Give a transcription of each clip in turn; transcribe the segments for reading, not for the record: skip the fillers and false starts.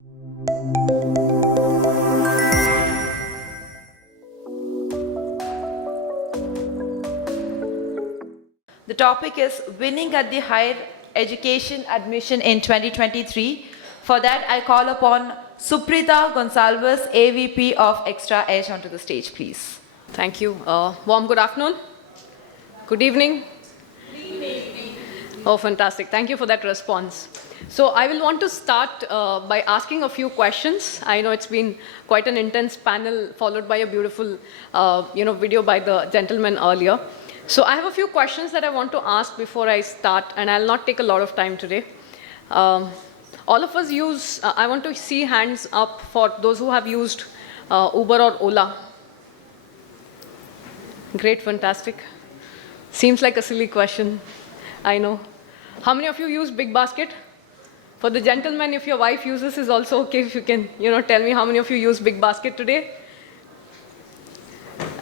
The topic is winning at the higher education admission in 2023. For that, I call upon Supreetha Gonsalves, AVP of ExtraaEdge, onto the stage, please. Thank you. Warm good afternoon. Good evening. Oh, fantastic. Thank you for that response. So I will want to start by asking a few questions. I know it's been quite an intense panel followed by a beautiful video by the gentleman earlier. So I have a few questions that I want to ask before I start, and I'll not take a lot of time today. All of us use, I want to see hands up for those who have used Uber or Ola. Great, fantastic. Seems like a silly question, I know. How many of you use Big Basket? For the gentleman, if your wife uses, is also okay if you can, tell me how many of you use Big Basket today.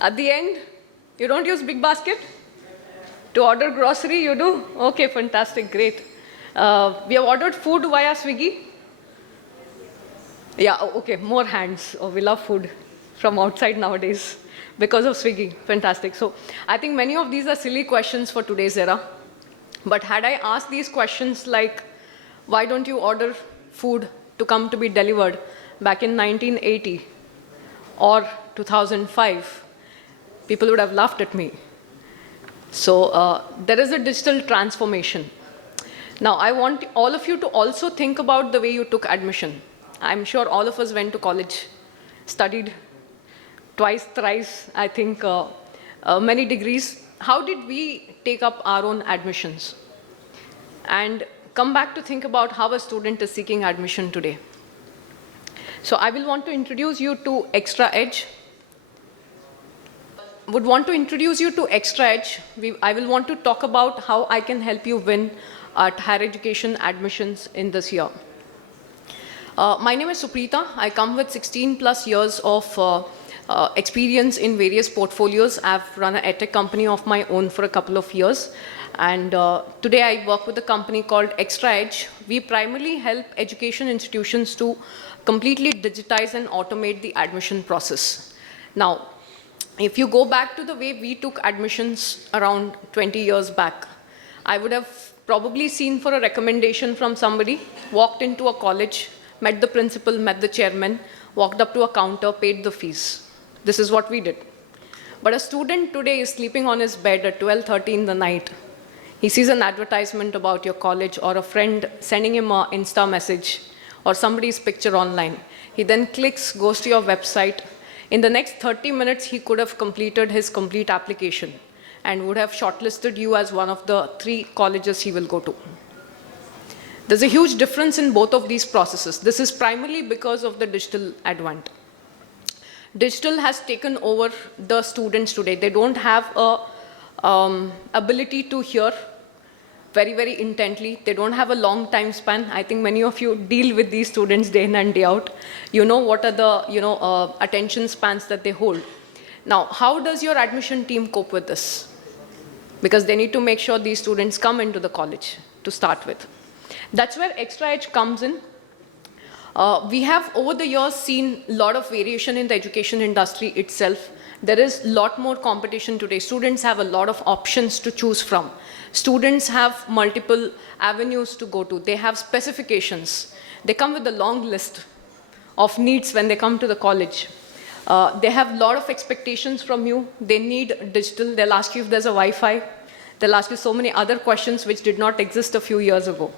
At the end, you don't use Big Basket? To order grocery, you do? Okay, fantastic, great. We have ordered food via Swiggy. Yeah, okay, more hands. Oh, we love food from outside nowadays because of Swiggy. Fantastic. So I think many of these are silly questions for today's era. But had I asked these questions like, why don't you order food to come to be delivered back in 1980 or 2005, people would have laughed at me. So there is a digital transformation. Now, I want all of you to also think about the way you took admission. I'm sure all of us went to college, studied twice, thrice, I think, many degrees. How did we take up our own admissions? And come back to think about how a student is seeking admission today. So I will want to introduce you to ExtraaEdge. Would want to introduce you to ExtraaEdge. I will want to talk about how I can help you win at higher education admissions in this year. My name is Supreetha. I come with 16 plus years of experience in various portfolios. I've run an edtech company of my own for a couple of years. And today I work with a company called ExtraaEdge. We primarily help education institutions to completely digitize and automate the admission process. Now, if you go back to the way we took admissions around 20 years back, I would have probably seen for a recommendation from somebody, walked into a college, met the principal, met the chairman, walked up to a counter, paid the fees. This is what we did. But a student today is sleeping on his bed at 12:30 in the night. He sees an advertisement about your college or a friend sending him an Insta message or somebody's picture online. He then clicks, goes to your website. In the next 30 minutes, he could have completed his complete application and would have shortlisted you as one of the 3 colleges he will go to. There's a huge difference in both of these processes. This is primarily because of the digital advent. Digital has taken over the students today. They don't have a ability to hear very, very intently. They don't have a long time span. I think many of you deal with these students day in and day out. You know what are the attention spans that they hold. Now, how does your admission team cope with this? Because they need to make sure these students come into the college to start with. That's where ExtraaEdge comes in. We have over the years seen a lot of variation in the education industry itself. There is a lot more competition today. Students have a lot of options to choose from. Students have multiple avenues to go to. They have specifications. They come with a long list of needs when they come to the college. They have a lot of expectations from you. They need digital. They'll ask you if there's a Wi-Fi. They'll ask you so many other questions which did not exist a few years ago.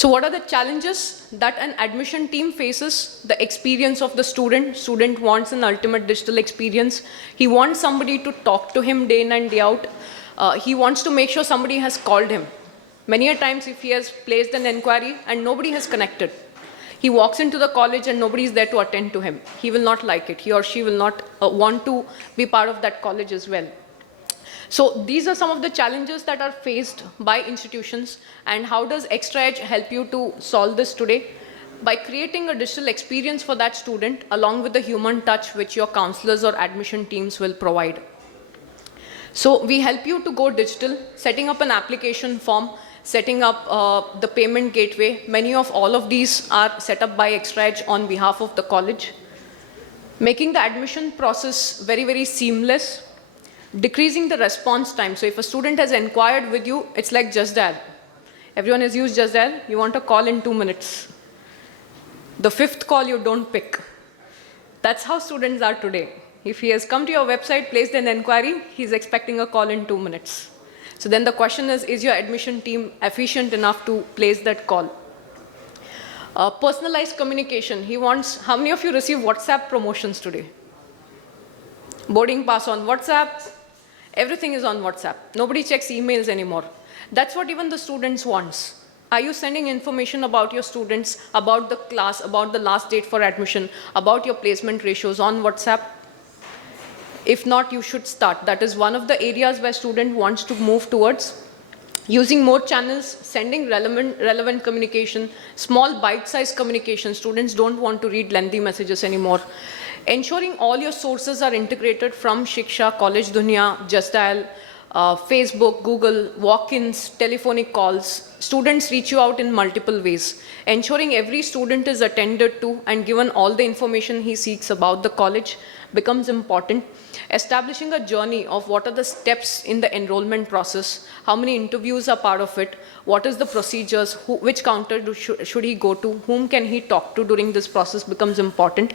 So what are the challenges that an admission team faces? The experience of the student. Student wants an ultimate digital experience. He wants somebody to talk to him day in and day out. He wants to make sure somebody has called him. Many a times if he has placed an inquiry and nobody has connected, he walks into the college and nobody is there to attend to him. He will not like it. He or she will not want to be part of that college as well. So these are some of the challenges that are faced by institutions, and how does ExtraaEdge help you to solve this today? By creating a digital experience for that student along with the human touch which your counselors or admission teams will provide. So we help you to go digital, setting up an application form, setting up the payment gateway. Many of all of these are set up by ExtraaEdge on behalf of the college. Making the admission process very, very seamless, decreasing the response time. So if a student has inquired with you, it's like Just Dial. Everyone has used Just Dial. You want a call in 2 minutes. The 5th call you don't pick. That's how students are today. If he has come to your website, placed an inquiry, he's expecting a call in 2 minutes. So then the question is your admission team efficient enough to place that call? Personalized communication. He wants, how many of you receive WhatsApp promotions today? Boarding pass on WhatsApp. Everything is on WhatsApp. Nobody checks emails anymore. That's what even the students want. Are you sending information about your students, about the class, about the last date for admission, about your placement ratios on WhatsApp? If not, you should start. That is one of the areas where student wants to move towards. Using more channels, sending relevant communication, small bite-sized communication. Students don't want to read lengthy messages anymore. Ensuring all your sources are integrated from Shiksha, College Dunya, Just Dial, Facebook, Google, walk-ins, telephonic calls. Students reach you out in multiple ways. Ensuring every student is attended to and given all the information he seeks about the college becomes important. Establishing a journey of what are the steps in the enrollment process, how many interviews are part of it, what is the procedures, which counter should he go to, whom can he talk to during this process becomes important.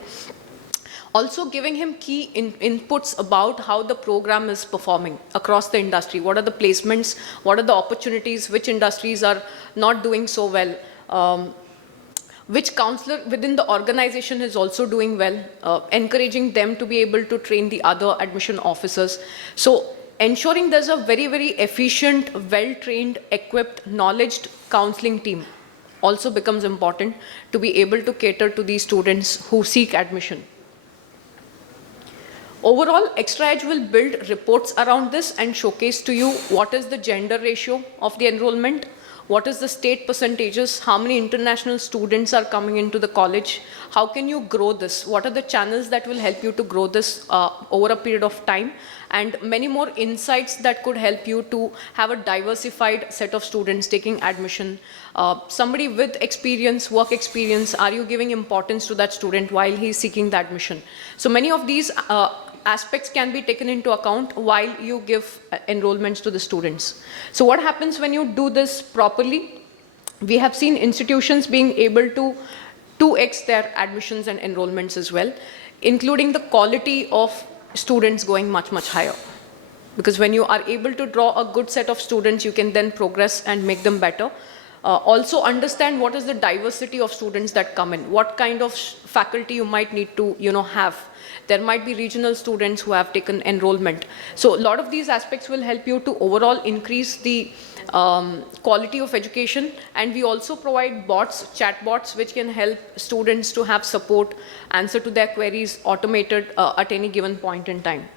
Also giving him key inputs about how the program is performing across the industry. What are the placements? What are the opportunities? Which industries are not doing so well? Which counselor within the organization is also doing well? Encouraging them to be able to train the other admission officers. So ensuring there's a very, very efficient, well-trained, equipped, knowledge counseling team also becomes important to be able to cater to these students who seek admission. Overall, ExtraaEdge will build reports around this and showcase to you what is the gender ratio of the enrollment, what is the state percentages, how many international students are coming into the college, how can you grow this, what are the channels that will help you to grow this over a period of time, and many more insights that could help you to have a diversified set of students taking admission. Somebody with experience, work experience, are you giving importance to that student while he's seeking the admission? So many of these aspects can be taken into account while you give enrollments to the students. So what happens when you do this properly? We have seen institutions being able to 2x their admissions and enrollments as well, including the quality of students going much, much higher. Because when you are able to draw a good set of students, you can then progress and make them better. Also understand what is the diversity of students that come in, what kind of faculty you might need to have. There might be regional students who have taken enrollment. So a lot of these aspects will help you to overall increase the quality of education. And we also provide bots, chat bots, which can help students to have support, answer to their queries automated at any given point in time.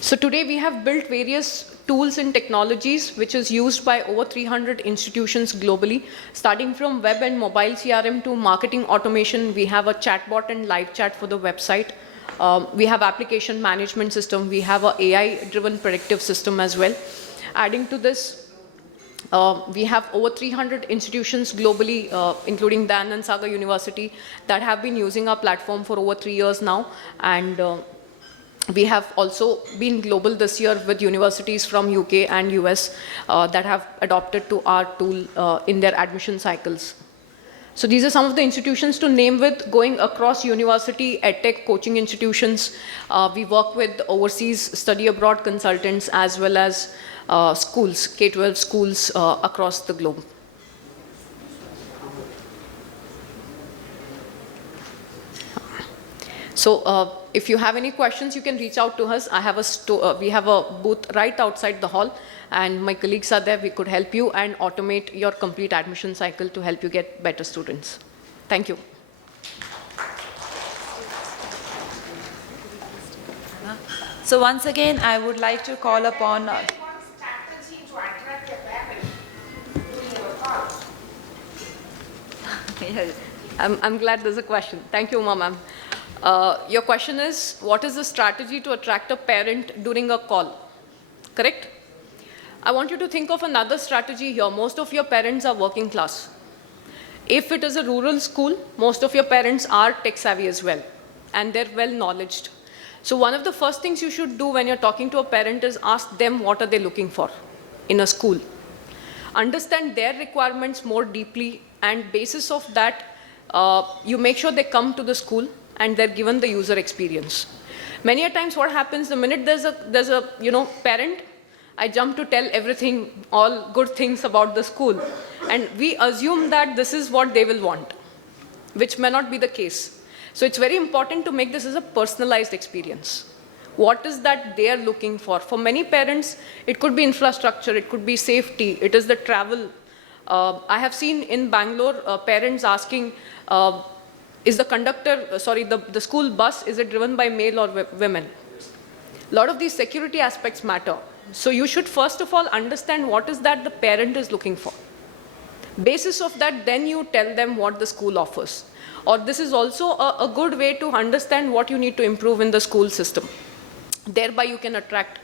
So today we have built various tools and technologies which is used by over 300 institutions globally, starting from web and mobile CRM to marketing automation. We have a chatbot and live chat for the website. We have application management system. We have a AI-driven predictive system as well. Adding to this, we have over 300 institutions globally, including Dayanand Sagar University, that have been using our platform for over 3 years now. And we have also been global this year with universities from UK and US that have adopted to our tool in their admission cycles. So these are some of the institutions to name with, going across university, edtech, coaching institutions. We work with overseas study abroad consultants as well as schools, K-12 schools across the globe. So if you have any questions, you can reach out to us. We have a booth right outside the hall, and my colleagues are there. We could help you and automate your complete admission cycle to help you get better students. Thank you. So once again, I would like to call upon I'm glad there's a question. Thank you, Uma ma'am. Your question is, what is the strategy to attract a parent during a call? Correct? I want you to think of another strategy here. Most of your parents are working class. If it is a rural school, most of your parents are tech savvy as well, and they're well knowledged. So one of the first things you should do when you're talking to a parent is ask them what are they looking for in a school. Understand their requirements more deeply, and basis of that, you make sure they come to the school and they're given the user experience. Many a times what happens, the minute there's a parent, I jump to tell everything, all good things about the school. And we assume that this is what they will want, which may not be the case. So it's very important to make this as a personalized experience. What is that they are looking for? For many parents, it could be infrastructure, it could be safety, it is the travel. I have seen in Bangalore, parents asking, is the conductor, the school bus, is it driven by male or women? A lot of these security aspects matter. So you should first of all understand what is that the parent is looking for. Basis of that, then you tell them what the school offers. Or this is also a good way to understand what you need to improve in the school system. Thereby you can attract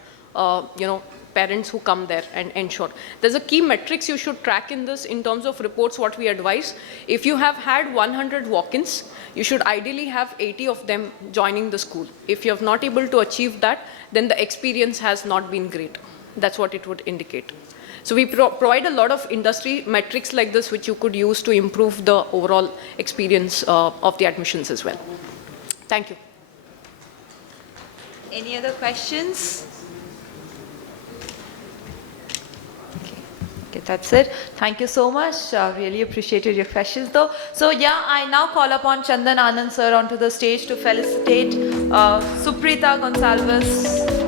parents who come there and ensure. There's a key metrics you should track in this in terms of reports, what we advise. If you have had 100 walk-ins, you should ideally have 80 of them joining the school. If you're not able to achieve that, then the experience has not been great. That's what it would indicate. So we provide a lot of industry metrics like this, which you could use to improve the overall experience of the admissions as well. Thank you. Any other questions? Okay, that's it. Thank you so much. Really appreciated your questions though. So yeah, I now call upon Chandan Anand sir onto the stage to felicitate Supreetha Gonsalves